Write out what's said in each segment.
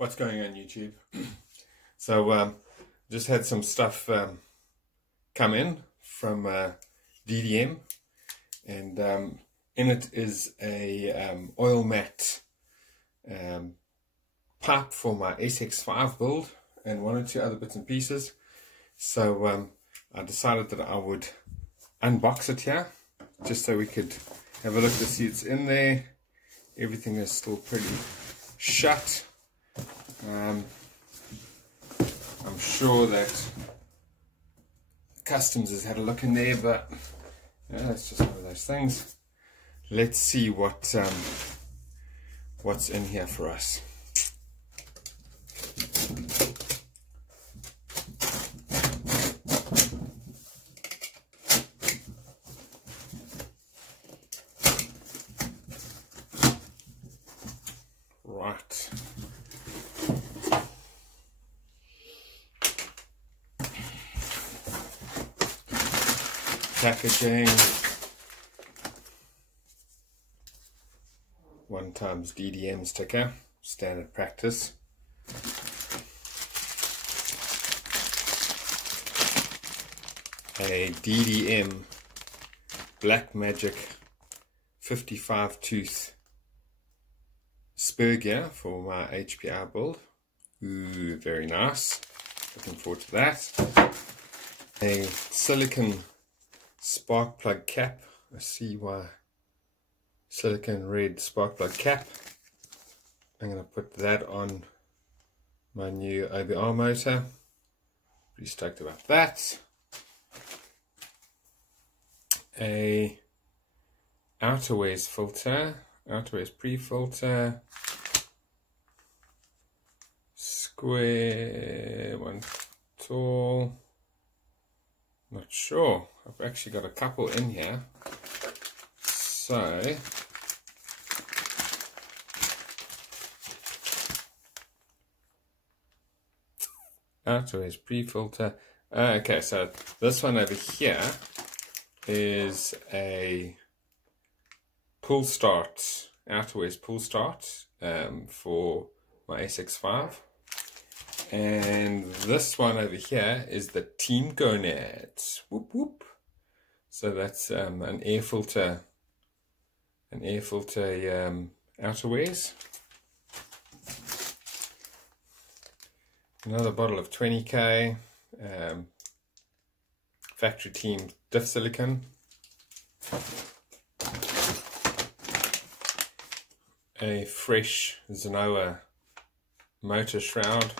What's going on YouTube? So just had some stuff come in from DDM, and in it is a oil mat pipe for my SX5 build and one or two other bits and pieces. So I decided that I would unbox it here just so we could have a look to see it's in there. Everything is still pretty shut. I'm sure that Customs has had a look in there, but yeah, it's just one of those things. Let's see what's in here for us. Right. Packaging, 1x DDM sticker, standard practice. A DDM Black Magic 55 tooth spur gear for my HPR build. Ooh, very nice. Looking forward to that. A silicon spark plug cap, a CY silicon red spark plug cap. I'm going to put that on my new OBR motor. Pretty stoked about that. A outerwears filter, outerwears pre-filter, square, one tall. Not sure. I've actually got a couple in here. So outerwears pre-filter. Okay, so this one over here is a pull start, outerwears pull start for my SX5. And this one over here is the Team Gonads. Whoop whoop. So that's an air filter outerwears. Another bottle of 20K factory team diff silicone. A fresh Zenoa motor shroud.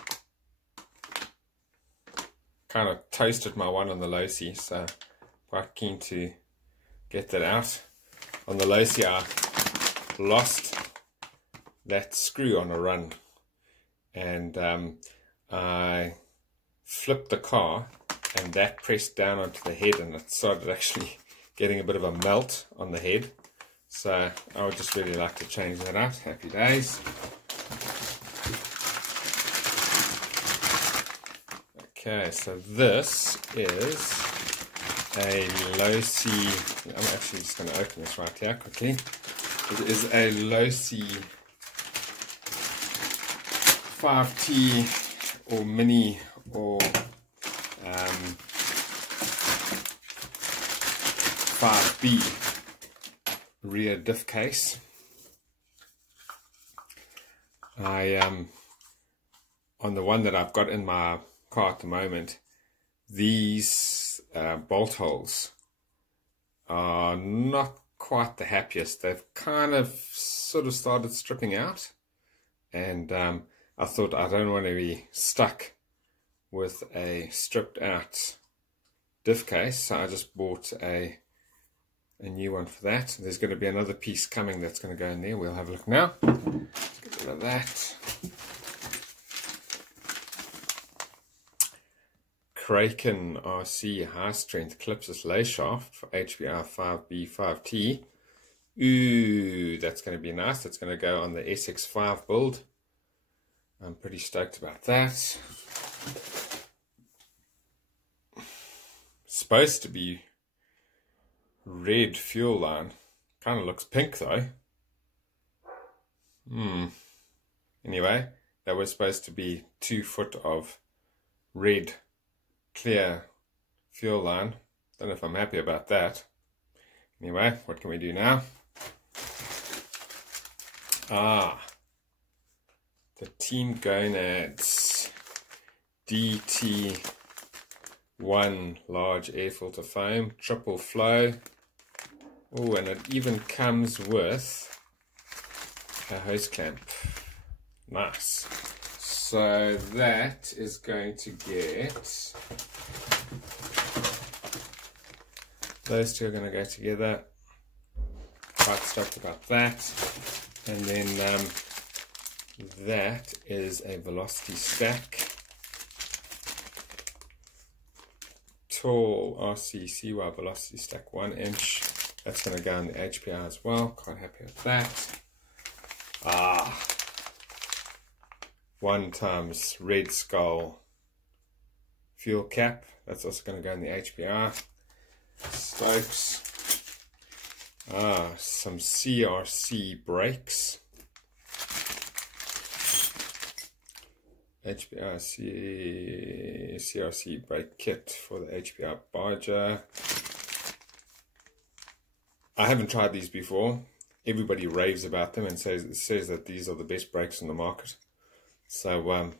Kind of toasted my one on the low-C, so quite keen to get that out. On the low-C I lost that screw on a run, and I flipped the car and that pressed down onto the head, and it started actually getting a bit of a melt on the head. So I would just really like to change that out. Happy days. Okay, so this is a low-C. I'm actually just going to open this right here quickly. It is a low-C 5T or mini or 5B rear diff case. On the one that I've got in my car at the moment, these bolt holes are not quite the happiest. They've kind of sort of started stripping out, and I thought I don't want to be stuck with a stripped out diff case, so I just bought a new one for that. There's going to be another piece coming that's going to go in there. We'll have a look now. Let's get rid of that. Kraken RC high strength clipsless lay shaft for HPR 5B 5T. Ooh, that's going to be nice. That's going to go on the SX5 build. I'm pretty stoked about that. Supposed to be red fuel line. Kind of looks pink though. Anyway, there was supposed to be 2 foot of red clear fuel line. Don't know if I'm happy about that. Anyway, what can we do now? The Team Gonads DT1 large air filter foam, triple flow. Oh, and it even comes with a hose clamp. Nice. So that is going to get, those two are going to go together. Quite stoked about that. And then that is a velocity stack. Tall RCCY velocity stack 1 inch. That's going to go in the HPR as well. Quite happy with that. 1 times Red Skull fuel cap. That's also going to go in the HPR. Stokes. Some CRC brakes. HPR CRC brake kit for the HPR Barger. I haven't tried these before. Everybody raves about them and says that these are the best brakes on the market. So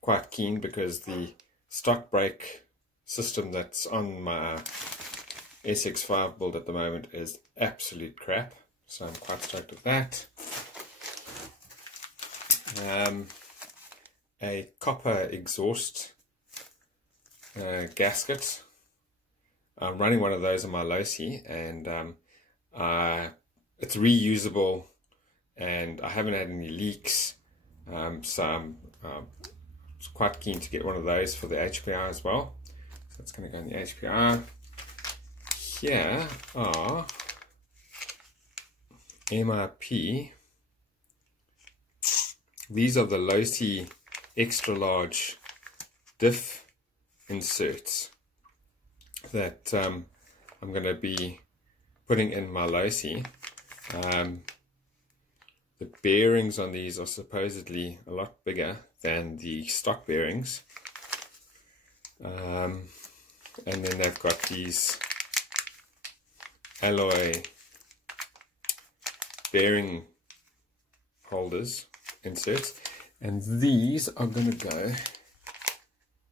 quite keen, because the stock brake system that's on my SX5 build at the moment is absolute crap. So I'm quite stoked with that. A copper exhaust gasket. I'm running one of those on my Losi, and it's reusable, and I haven't had any leaks, so I'm quite keen to get one of those for the HPR as well. So it's going to go in the HPR. Here are MRP. These are the Losi extra large diff inserts that I'm going to be putting in my Losi. The bearings on these are supposedly a lot bigger than the stock bearings, and then they've got these alloy bearing holders inserts, and these are going to go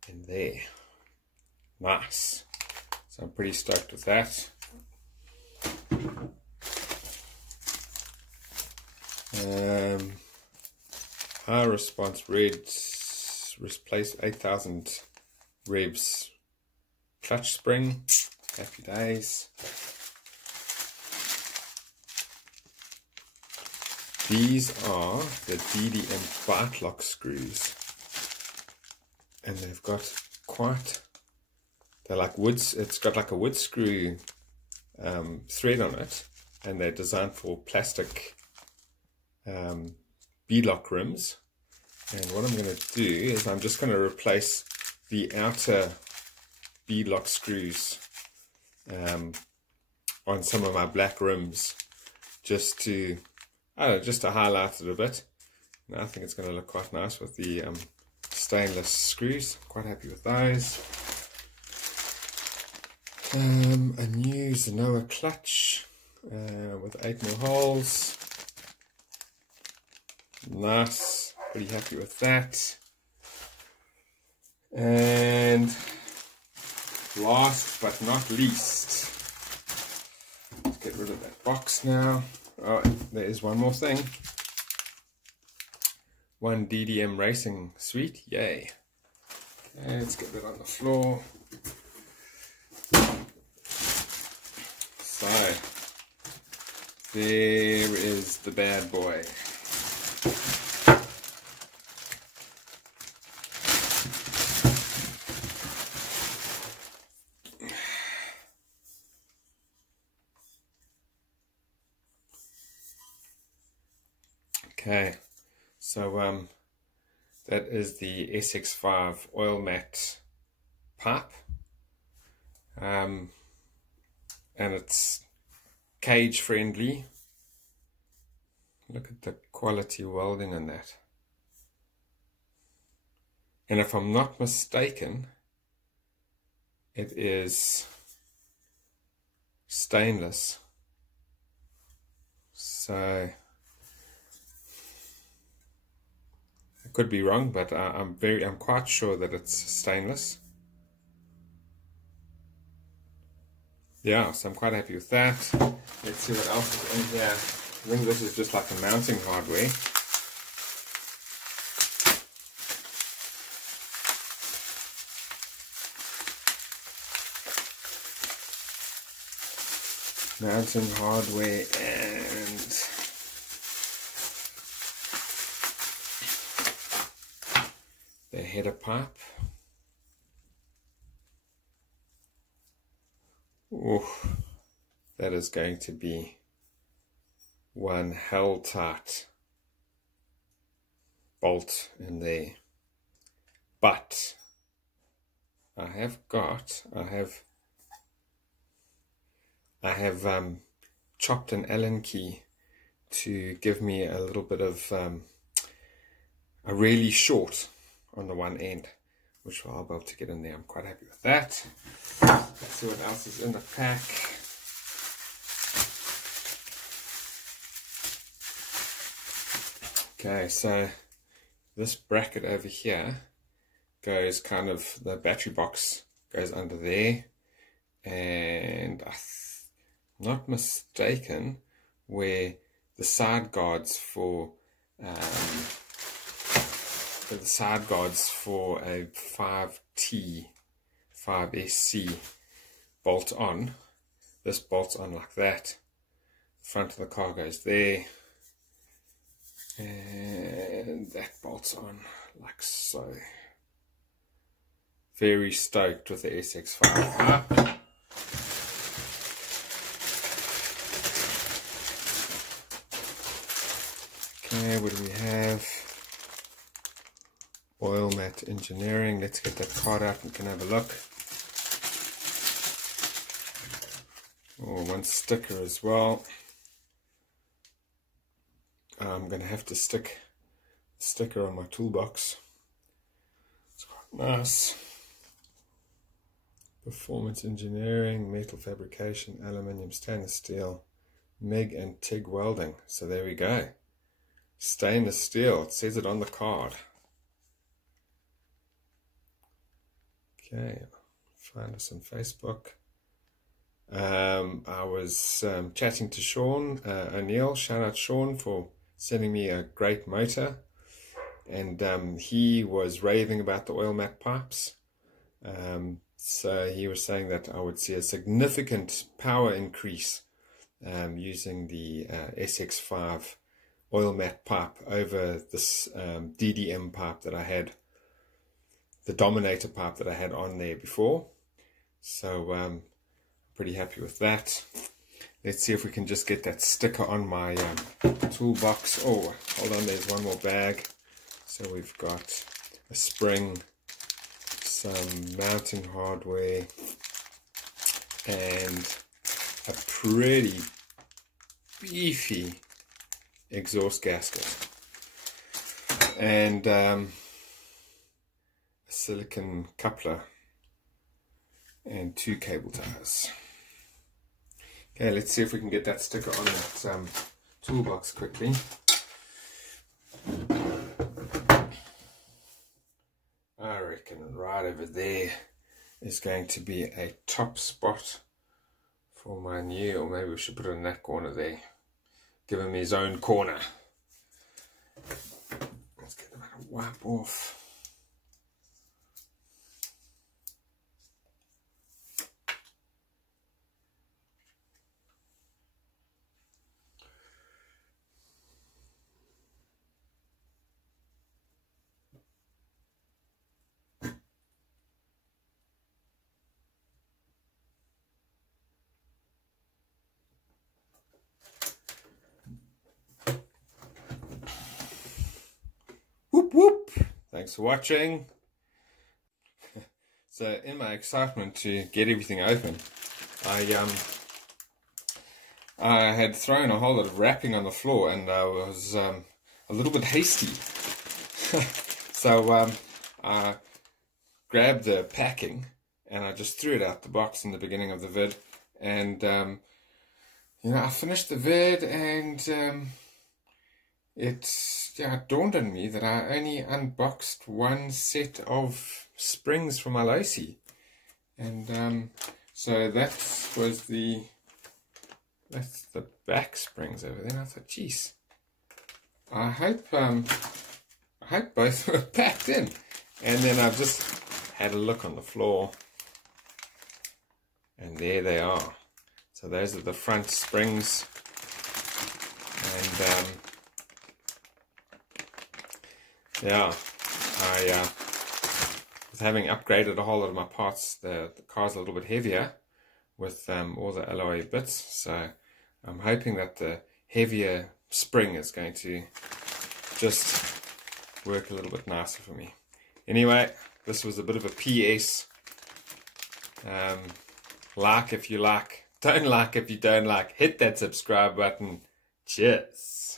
in there. Nice. So I'm pretty stoked with that. High response reds, replace 8000 revs clutch spring. Happy days. These are the DDM bite lock screws, and they've got quite, they're like woods, it's got like a wood screw thread on it, and they're designed for plastic beadlock rims. And what I'm going to do is I'm just going to replace the outer beadlock screws on some of my black rims, just to highlight it a bit. And I think it's going to look quite nice with the stainless screws. Quite happy with those. A new Zenoa clutch with 8 more holes. Nice, pretty happy with that. And last but not least, let's get rid of that box now. Oh, there is one more thing. One DDM racing suite, yay. Okay, let's get that on the floor. So, there is the bad boy. Okay, so that is the SX5 oilmat pipe, and it's cage friendly. Look at the quality welding on that. and if I'm not mistaken, it is stainless. So I could be wrong, but I'm quite sure that it's stainless. Yeah, so I'm quite happy with that. Let's see what else is in here. I think this is just like a mounting hardware. Mounting hardware and the header pipe. Ooh, that is going to be one hell tight bolt in there. But I have chopped an Allen key to give me a little bit of a really short on the one end, which I'll be able to get in there. I'm quite happy with that. Let's see what else is in the pack. Okay, so this bracket over here goes kind of, the battery box goes under there, and I'm not mistaken, where the side guards for a 5T 5SC bolt on. This bolts on like that. The front of the car goes there, and that bolts on like so. Very stoked with the SX5 part. Okay, what do we have? Oilmat engineering. Let's get that card out and can have a look. Oh, one sticker as well. I'm going to have to stick a sticker on my toolbox. It's quite nice. Performance engineering, metal fabrication, aluminium, stainless steel, MIG and TIG welding. So there we go. Stainless steel. It says it on the card. Okay, find us on Facebook. I was chatting to Sean O'Neill. Shout out Sean for sending me a great motor, and he was raving about the oil mat pipes. So he was saying that I would see a significant power increase using the SX5 oil mat pipe over this DDM pipe that I had, the Dominator pipe that I had on there before. So pretty happy with that. Let's see if we can just get that sticker on my toolbox. Oh, hold on, there's one more bag. So we've got a spring, some mounting hardware, and a pretty beefy exhaust gasket, and a silicon coupler, and 2 cable ties. Okay, let's see if we can get that sticker on that toolbox quickly. I reckon right over there is going to be a top spot for my new, or maybe we should put it in that corner there. Give him his own corner. Let's get them out of wipe off. Whoop whoop! Thanks for watching. So in my excitement to get everything open, I had thrown a whole lot of wrapping on the floor, and I was a little bit hasty. So I grabbed the packing and I just threw it out the box in the beginning of the vid, and you know, I finished the vid, and it dawned on me that I only unboxed one set of springs for my Losi, and so that's the back springs over there. And I thought, geez, I hope both were packed in. And then I've just had a look on the floor, and there they are. So those are the front springs, and yeah, I with having upgraded a whole lot of my parts, the car's a little bit heavier with all the alloy bits, so I'm hoping that the heavier spring is going to just work a little bit nicer for me. Anyway, this was a bit of a PS. Like if you like, don't like if you don't like, hit that subscribe button. Cheers.